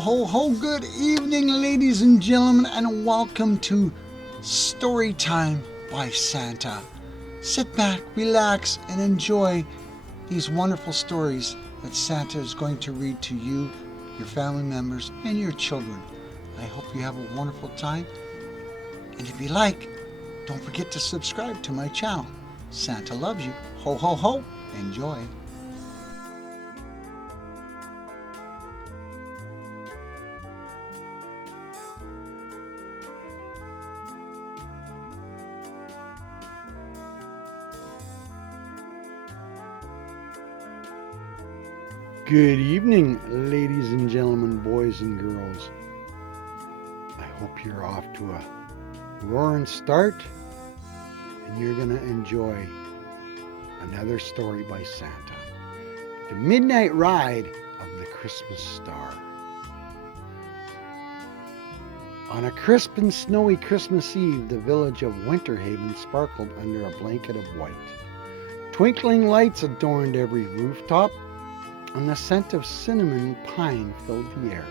ho, ho. Good evening, ladies and gentlemen, and welcome to Storytime by Santa. Sit back, relax, and enjoy these wonderful stories that Santa is going to read to you, your family members, and your children. I hope you have a wonderful time. And if you like, don't forget to subscribe to my channel. Santa loves you. Ho, ho, ho. Enjoy. Good evening, ladies and gentlemen, boys and girls. I hope you're off to a roaring start and you're going to enjoy another story by Santa. The Midnight Ride of the Christmas Star. On a crisp and snowy Christmas Eve, the village of Winterhaven sparkled under a blanket of white. Twinkling lights adorned every rooftop, and the scent of cinnamon and pine filled the air.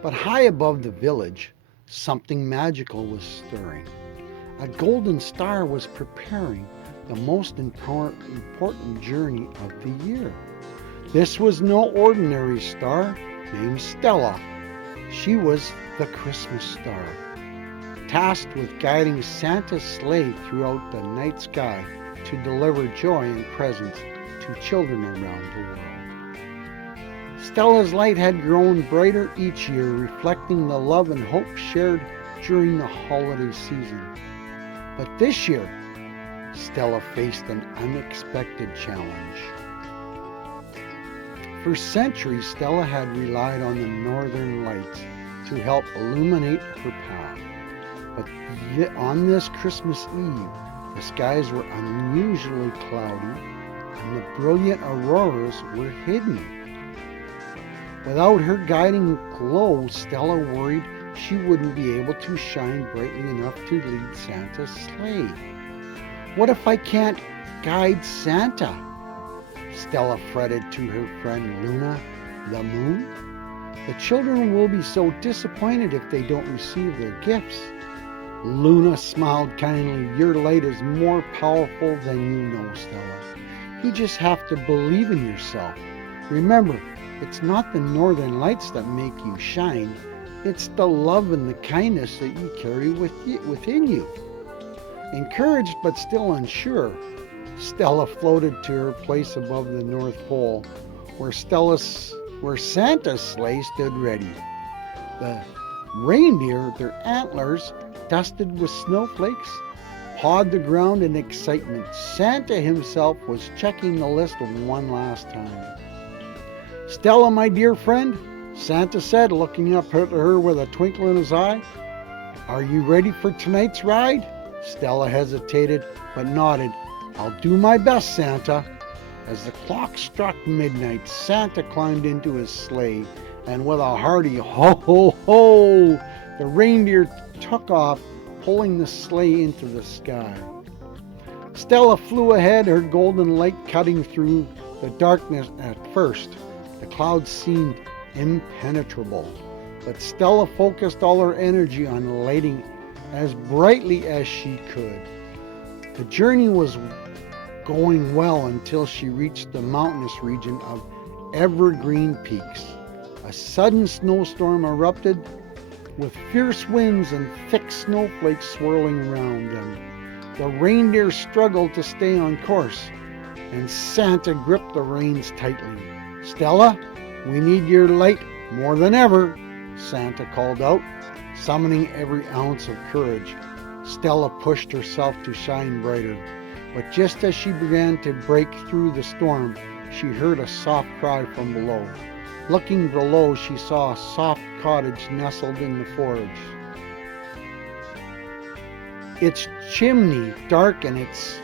But high above the village, something magical was stirring. A golden star was preparing the most important journey of the year. This was no ordinary star named Stella. She was the Christmas star, tasked with guiding Santa's sleigh throughout the night sky to deliver joy and presents to children around the world. Stella's light had grown brighter each year, reflecting the love and hope shared during the holiday season. But this year, Stella faced an unexpected challenge. For centuries, Stella had relied on the northern lights to help illuminate her path. But on this Christmas Eve, the skies were unusually cloudy and the brilliant auroras were hidden. Without her guiding glow, Stella worried she wouldn't be able to shine brightly enough to lead Santa's sleigh. What if I can't guide Santa? Stella fretted to her friend Luna, the moon. The children will be so disappointed if they don't receive their gifts. Luna smiled kindly. Your light is more powerful than you know, Stella. You just have to believe in yourself. Remember, it's not the northern lights that make you shine. It's the love and the kindness that you carry within you. Encouraged but still unsure, Stella floated to her place above the North Pole, where Santa's sleigh stood ready. The reindeer, their antlers dusted with snowflakes, pawed the ground in excitement. Santa himself was checking the list one last time. Stella, my dear friend, Santa said, looking up at her with a twinkle in his eye, are you ready for tonight's ride? Stella hesitated, but nodded. I'll do my best, Santa. As the clock struck midnight, Santa climbed into his sleigh, and with a hearty ho, ho, ho, the reindeer took off, pulling the sleigh into the sky. Stella flew ahead, her golden light cutting through the darkness at first. The clouds seemed impenetrable, but Stella focused all her energy on lighting as brightly as she could. The journey was going well until she reached the mountainous region of evergreen peaks. A sudden snowstorm erupted with fierce winds and thick snowflakes swirling around them. The reindeer struggled to stay on course, and Santa gripped the reins tightly. Stella, we need your light more than ever, Santa called out, summoning every ounce of courage. Stella pushed herself to shine brighter, but just as she began to break through the storm, she heard a soft cry from below. Looking below, she saw a soft cottage nestled in the forge. Its chimney dark and its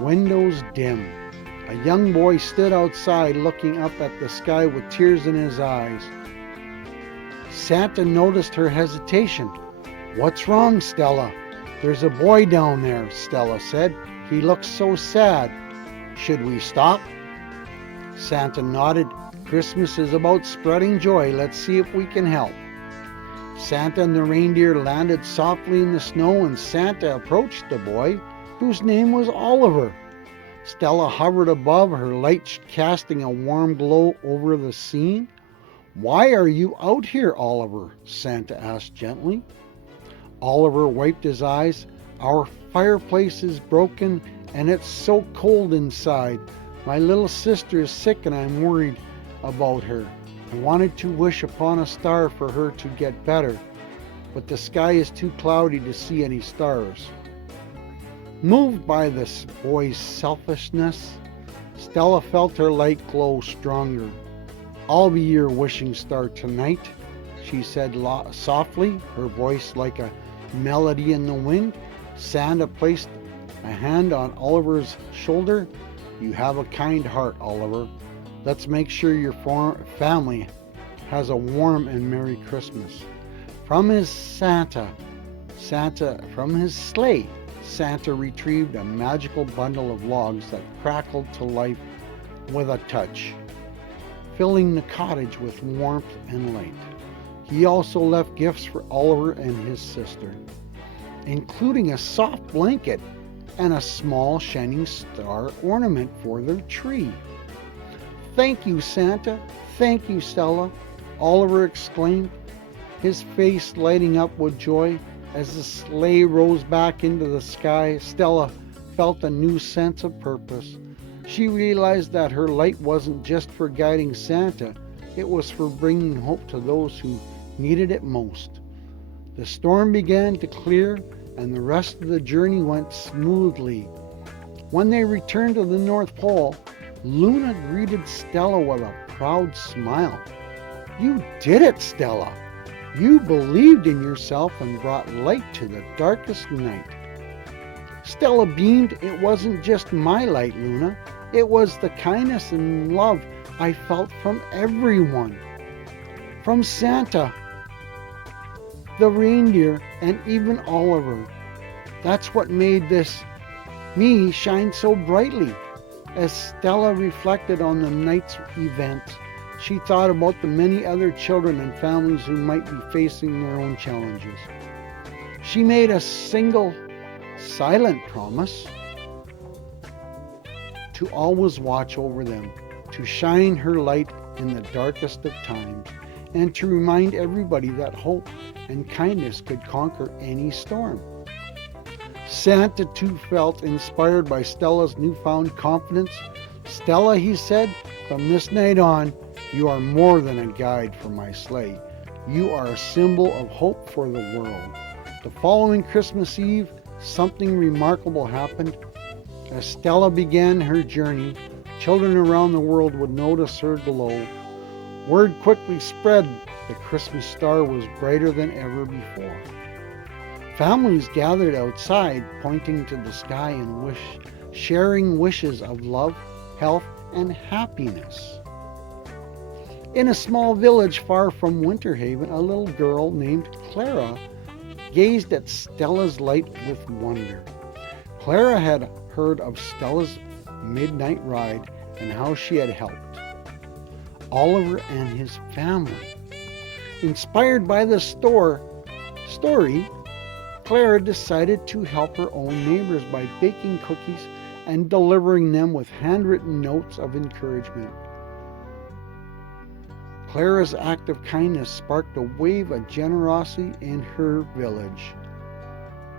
windows dim. A young boy stood outside looking up at the sky with tears in his eyes. Santa noticed her hesitation. What's wrong, Stella? There's a boy down there, Stella said. He looks so sad. Should we stop? Santa nodded. Christmas is about spreading joy. Let's see if we can help. Santa and the reindeer landed softly in the snow, and Santa approached the boy, whose name was Oliver. Stella hovered above, her light casting a warm glow over the scene. "Why are you out here, Oliver?" Santa asked gently. Oliver wiped his eyes. "Our fireplace is broken and it's so cold inside. My little sister is sick and I'm worried about her. I wanted to wish upon a star for her to get better, but the sky is too cloudy to see any stars." Moved by this boy's selfishness, Stella felt her light glow stronger. "I'll be your wishing star tonight," she said softly, her voice like a melody in the wind. Santa placed a hand on Oliver's shoulder. "You have a kind heart, Oliver. Let's make sure your family has a warm and Merry Christmas." From his sleigh, Santa retrieved a magical bundle of logs that crackled to life with a touch, filling the cottage with warmth and light. He also left gifts for Oliver and his sister, including a soft blanket and a small shining star ornament for their tree. "Thank you, Santa. Thank you, Stella," Oliver exclaimed, his face lighting up with joy. As the sleigh rose back into the sky, Stella felt a new sense of purpose. She realized that her light wasn't just for guiding Santa, it was for bringing hope to those who needed it most. The storm began to clear, and the rest of the journey went smoothly. When they returned to the North Pole, Luna greeted Stella with a proud smile. "You did it, Stella! You believed in yourself and brought light to the darkest night." Stella beamed. "It wasn't just my light, Luna. It was the kindness and love I felt from everyone. From Santa, the reindeer, and even Oliver. That's what made me shine so brightly." As Stella reflected on the night's event, she thought about the many other children and families who might be facing their own challenges. She made a single, silent promise to always watch over them, to shine her light in the darkest of times, and to remind everybody that hope and kindness could conquer any storm. Santa too felt inspired by Stella's newfound confidence. "Stella," he said, "from this night on, you are more than a guide for my sleigh. You are a symbol of hope for the world." The following Christmas Eve, something remarkable happened. As Stella began her journey, children around the world would notice her glow. Word quickly spread the Christmas star was brighter than ever before. Families gathered outside, pointing to the sky and sharing wishes of love, health, and happiness. In a small village far from Winterhaven, a little girl named Clara gazed at Stella's light with wonder. Clara had heard of Stella's midnight ride and how she had helped Oliver and his family. Inspired by the story, Clara decided to help her own neighbors by baking cookies and delivering them with handwritten notes of encouragement. Clara's act of kindness sparked a wave of generosity in her village.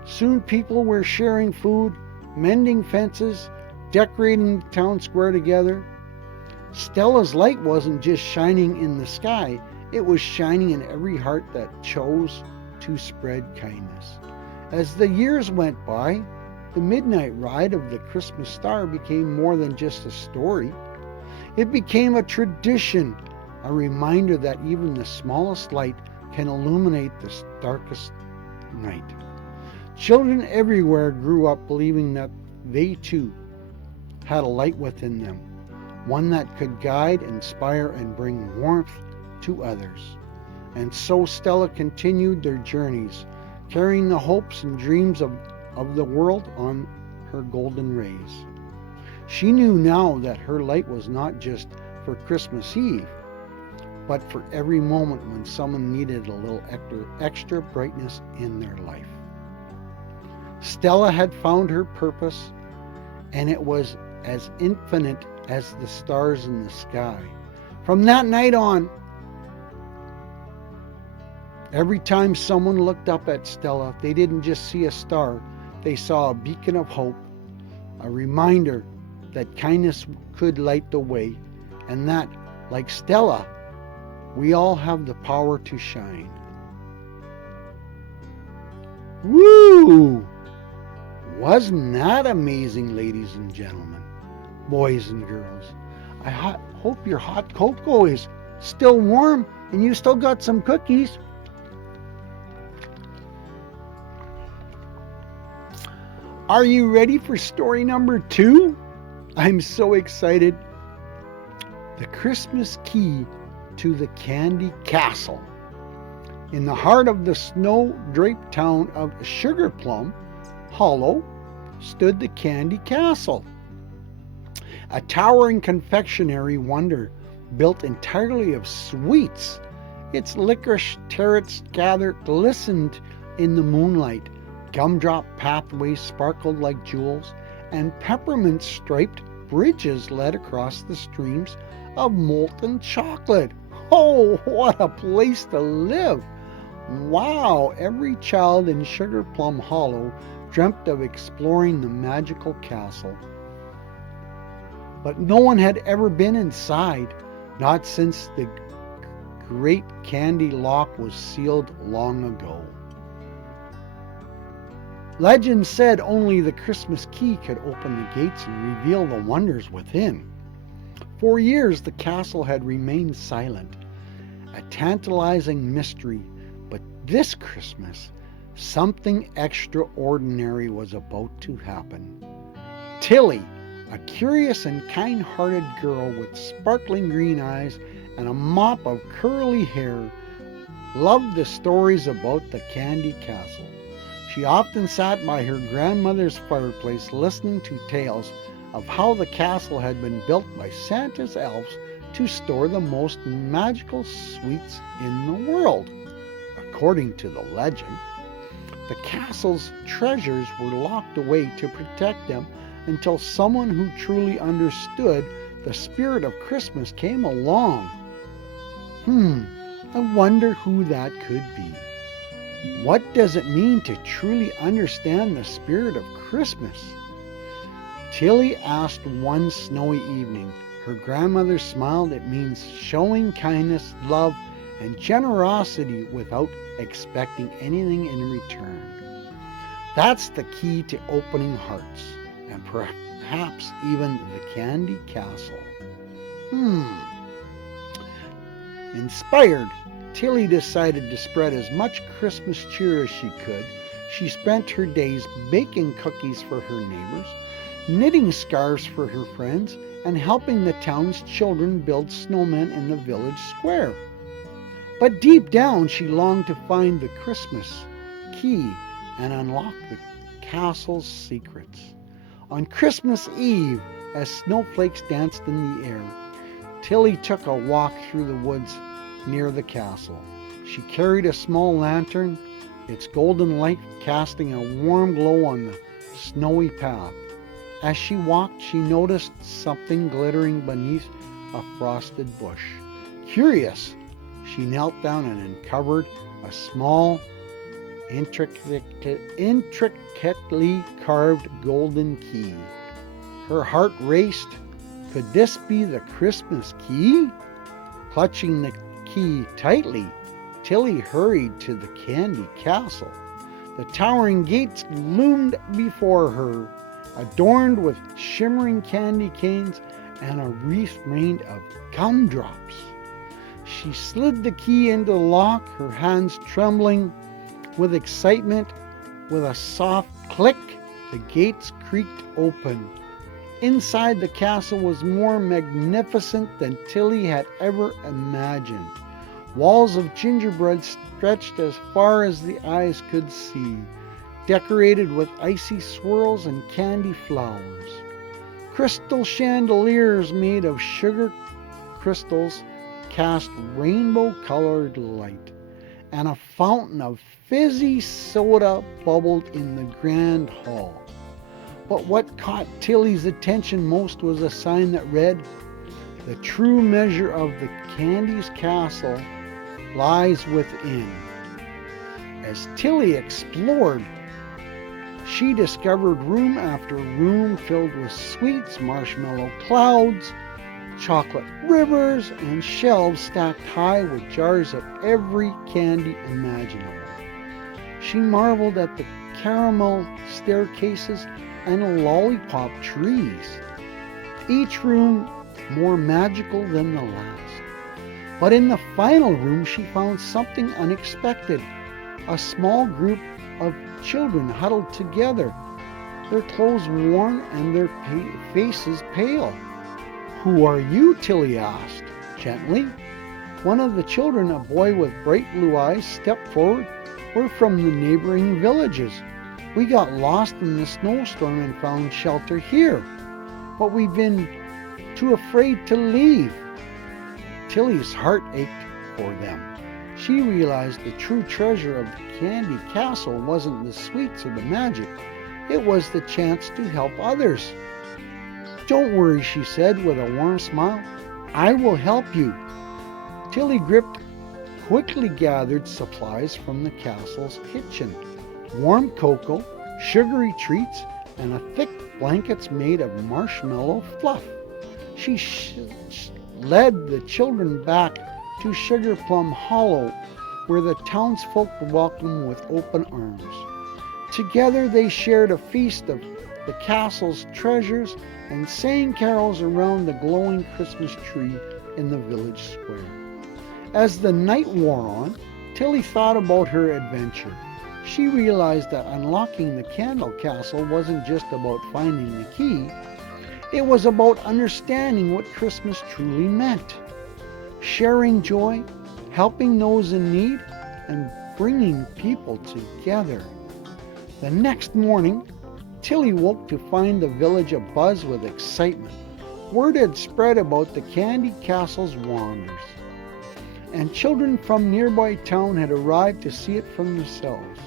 Soon people were sharing food, mending fences, decorating the town square together. Stella's light wasn't just shining in the sky, it was shining in every heart that chose to spread kindness. As the years went by, the midnight ride of the Christmas star became more than just a story. It became a tradition, a reminder that even the smallest light can illuminate the darkest night. Children everywhere grew up believing that they too had a light within them, one that could guide, inspire, and bring warmth to others. And so Stella continued their journeys, carrying the hopes and dreams of the world on her golden rays. She knew now that her light was not just for Christmas Eve, but for every moment when someone needed a little extra brightness in their life. Stella had found her purpose, and it was as infinite as the stars in the sky. From that night on, every time someone looked up at Stella, they didn't just see a star, they saw a beacon of hope, a reminder that kindness could light the way, and that, like Stella, we all have the power to shine. Woo! Wasn't that amazing, ladies and gentlemen, boys and girls? I hope your hot cocoa is still warm and you still got some cookies. Are you ready for story number 2? I'm so excited. The Christmas Key to the Candy Castle. In the heart of the snow-draped town of Sugarplum Hollow stood the Candy Castle, a towering confectionery wonder built entirely of sweets. Its licorice turrets glistened in the moonlight, gumdrop pathways sparkled like jewels, and peppermint-striped bridges led across the streams of molten chocolate. Oh, what a place to live! Wow, every child in Sugarplum Hollow dreamt of exploring the magical castle. But no one had ever been inside, not since the great candy lock was sealed long ago. Legend said only the Christmas key could open the gates and reveal the wonders within. For years, the castle had remained silent, a tantalizing mystery, but this Christmas, something extraordinary was about to happen. Tilly, a curious and kind-hearted girl with sparkling green eyes and a mop of curly hair, loved the stories about the Candy Castle. She often sat by her grandmother's fireplace listening to tales of how the castle had been built by Santa's elves to store the most magical sweets in the world. According to the legend, the castle's treasures were locked away to protect them until someone who truly understood the spirit of Christmas came along. I wonder who that could be. What does it mean to truly understand the spirit of Christmas? Tilly asked one snowy evening. Her grandmother smiled. It means showing kindness, love, and generosity without expecting anything in return. That's the key to opening hearts, and perhaps even the Candy Castle. Inspired, Tilly decided to spread as much Christmas cheer as she could. She spent her days baking cookies for her neighbors, knitting scarves for her friends, and helping the town's children build snowmen in the village square. But deep down, she longed to find the Christmas key and unlock the castle's secrets. On Christmas Eve, as snowflakes danced in the air, Tilly took a walk through the woods near the castle. She carried a small lantern, its golden light casting a warm glow on the snowy path. As she walked, she noticed something glittering beneath a frosted bush. Curious, she knelt down and uncovered a small, intricately carved golden key. Her heart raced. Could this be the Christmas key? Clutching the key tightly, Tilly hurried to the Candy Castle. The towering gates loomed before her, adorned with shimmering candy canes and a wreath made of gumdrops. She slid the key into the lock, her hands trembling with excitement. With a soft click, the gates creaked open. Inside, the castle was more magnificent than Tilly had ever imagined. Walls of gingerbread stretched as far as the eyes could see, decorated with icy swirls and candy flowers. Crystal chandeliers made of sugar crystals cast rainbow-colored light, and a fountain of fizzy soda bubbled in the grand hall. But what caught Tilly's attention most was a sign that read, "The true measure of the candy's castle lies within." As Tilly explored, she discovered room after room filled with sweets, marshmallow clouds, chocolate rivers, and shelves stacked high with jars of every candy imaginable. She marveled at the caramel staircases and lollipop trees, each room more magical than the last. But in the final room, she found something unexpected. A small group of children huddled together, their clothes worn and their faces pale. "Who are you?" Tilly asked gently. One of the children, a boy with bright blue eyes, stepped forward. "We're from the neighboring villages. We got lost in the snowstorm and found shelter here, but we've been too afraid to leave." Tilly's heart ached for them. She realized the true treasure of the Candy Castle wasn't the sweets or the magic. It was the chance to help others. "Don't worry," she said with a warm smile. "I will help you." Tilly quickly gathered supplies from the castle's kitchen. Warm cocoa, sugary treats, and a thick blankets made of marshmallow fluff. She led the children back to Sugarplum Hollow, where the townsfolk welcomed them with open arms. Together they shared a feast of the castle's treasures and sang carols around the glowing Christmas tree in the village square. As the night wore on, Tilly thought about her adventure. She realized that unlocking the Candle Castle wasn't just about finding the key. It was about understanding what Christmas truly meant. Sharing joy, helping those in need, and bringing people together. The next morning, Tilly woke to find the village abuzz with excitement. Word had spread about the Candy Castle's wonders, and children from nearby town had arrived to see it for themselves.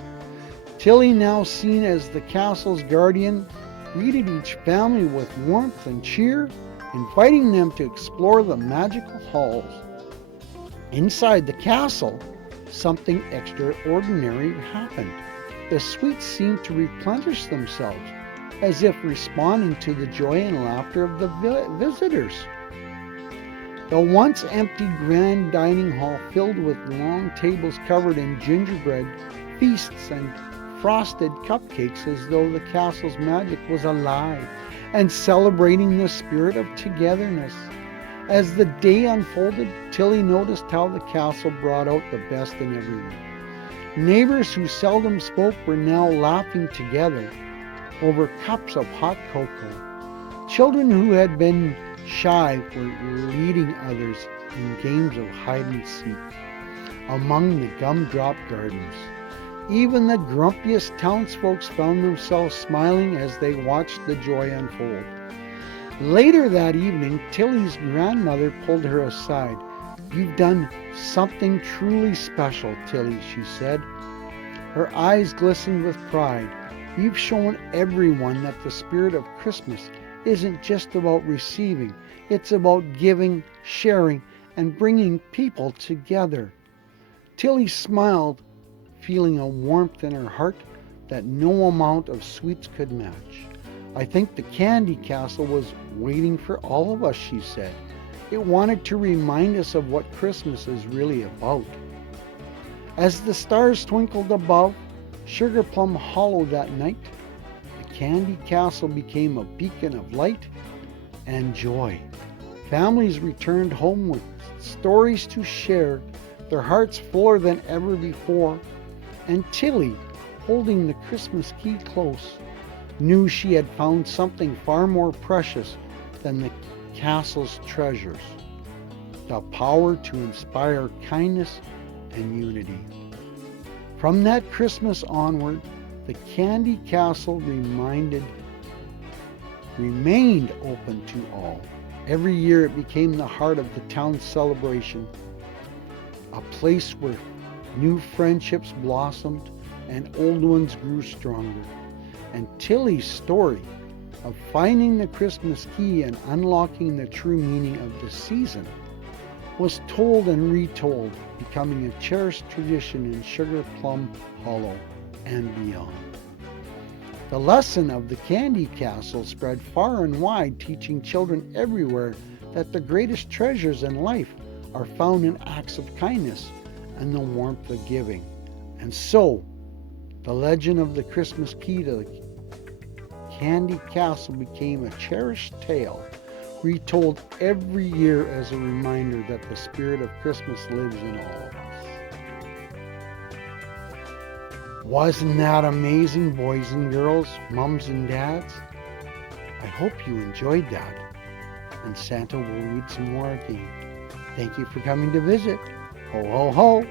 Tilly, now seen as the castle's guardian, greeted each family with warmth and cheer, inviting them to explore the magical halls. Inside the castle, something extraordinary happened. The sweets seemed to replenish themselves, as if responding to the joy and laughter of the visitors. The once empty grand dining hall filled with long tables covered in gingerbread feasts and frosted cupcakes, as though the castle's magic was alive and celebrating the spirit of togetherness. As the day unfolded, Tilly noticed how the castle brought out the best in everyone. Neighbors who seldom spoke were now laughing together over cups of hot cocoa. Children who had been shy were leading others in games of hide and seek among the gumdrop gardens. Even the grumpiest townsfolk found themselves smiling as they watched the joy unfold. Later that evening, Tilly's grandmother pulled her aside. "You've done something truly special, Tilly," she said. Her eyes glistened with pride. "You've shown everyone that the spirit of Christmas isn't just about receiving. It's about giving, sharing, and bringing people together." Tilly smiled, feeling a warmth in her heart that no amount of sweets could match. "I think the Candy Castle was waiting for all of us," she said. "It wanted to remind us of what Christmas is really about." As the stars twinkled above Sugarplum Hollow that night, the Candy Castle became a beacon of light and joy. Families returned home with stories to share, their hearts fuller than ever before, and Tilly, holding the Christmas key close, knew she had found something far more precious than the castle's treasures: the power to inspire kindness and unity. From that Christmas onward, the Candy Castle remained open to all, Every year it became the heart of the town's celebration, a place where new friendships blossomed and old ones grew stronger. And Tilly's story of finding the Christmas key and unlocking the true meaning of the season was told and retold, becoming a cherished tradition in Sugarplum Hollow and beyond. The lesson of the Candy Castle spread far and wide, teaching children everywhere that the greatest treasures in life are found in acts of kindness and the warmth of giving. And so, the legend of the Christmas key to the Candy Castle became a cherished tale, retold every year as a reminder that the spirit of Christmas lives in all of us. Wasn't that amazing, boys and girls, mums and dads? I hope you enjoyed that. And Santa will read some more again. Thank you for coming to visit. Ho, ho, ho!